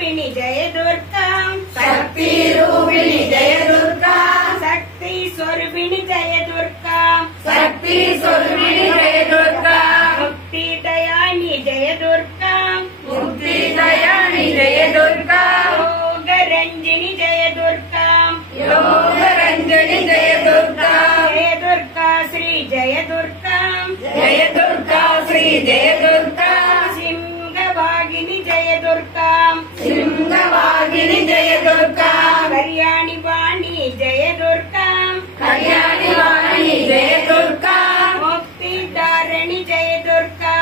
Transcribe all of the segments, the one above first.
रूपिणी जय दुर्गा, शक्ति रूपिणी जय दुर्गा, शक्ति स्वरूपिणी जय दुर्गा, शक्ति स्वरूपिणी जय दुर्गा, मुक्ति दयानी जय दुर्गा, मुक्ति दयानी जय दुर्गा, योग रंजनी जय दुर्गा, योग रंजनी जय दुर्गा, जय दुर्गा श्री जय दुर्गा, जय दुर्गा श्री जय दुर्गा, सिंहवागिनी जय दुर्गा, सिंहवागिनी जय दुर्गा, कल्याणी वाणी जय दुर्गा, कल्याणी वाणी जय दुर्गा, मुक्ति धारिणी जय दुर्गा,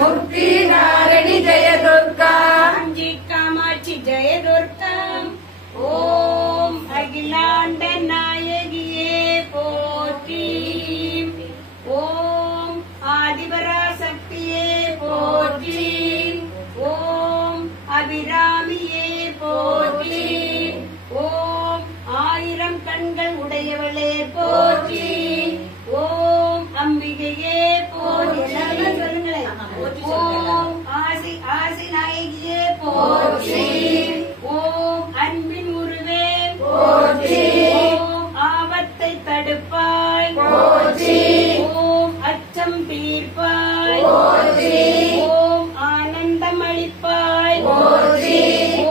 मुक्ति धारिणी जय दुर्गा, कांची कामाक्षी जय दुर्गा, ओम अखिलांड नायकिये पोற்றி, ओम आदिपराशक्तिये पोற்றி, ओम अभिरामिये पोற்றி, ओम ஆயிரம் கண்கள் உடையவளே போற்றி, ஓம் அம்பிகையே போற்றி. எல்லாரும் சொல்லுங்களேன். ஓம் ஆசி ஆசி நாயகியே போற்றி, ஓம் அன்பின் உருவே போற்றி, ஓம் ஆபத்தை தடுப்பாய் போற்றி, ஓம் அச்சம் தீர்ப்பாய் போற்றி, ஓம் ஆனந்தம் அளிப்பாய் போற்றி,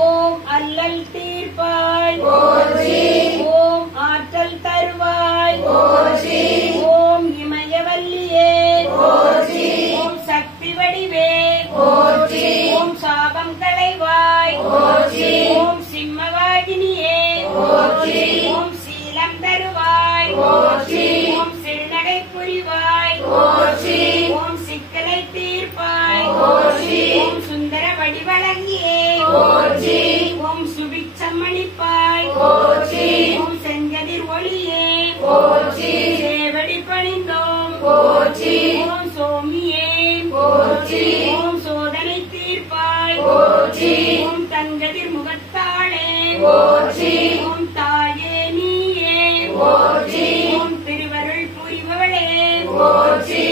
ஓம் அல்லல் தீர்ப்பாய் போற்றி, ஓம் ஆற்றல் தருவாய் போற்றி, ஓம் இமயவல்லியே போற்றி, ஓம் சக்தி வடிவே போற்றி, ஓம் சாபம் களைவாய் போற்றி, ஓம் சிம்மவாகினியே போற்றி, ஓம் சீலம் தருவாய் போற்றி, ஓம் சிறுநகை புரிவாய் போற்றி, ஓம் சிக்கலை தீர்ப்பாய் போற்றி, ஓம் சுந்தர வடிவழங்கியே போற்றி, ஓம் சுபிட்சம் அளிப்பாய் போற்றி, ஓம் செங்கதிர் ஒளியே போற்றி, சேவடி பணிந்தோம் போற்றி, ஓம் சோமியே போற்றி, ஓம் சோதனை தீர்ப்பாய் போற்றி, ஓம் தங்கதிர் முகத்தாளே போற்றி, ஓம் தாயே நீயே போற்றி, ஓம் திருவருள் புரிபவளே போற்றி,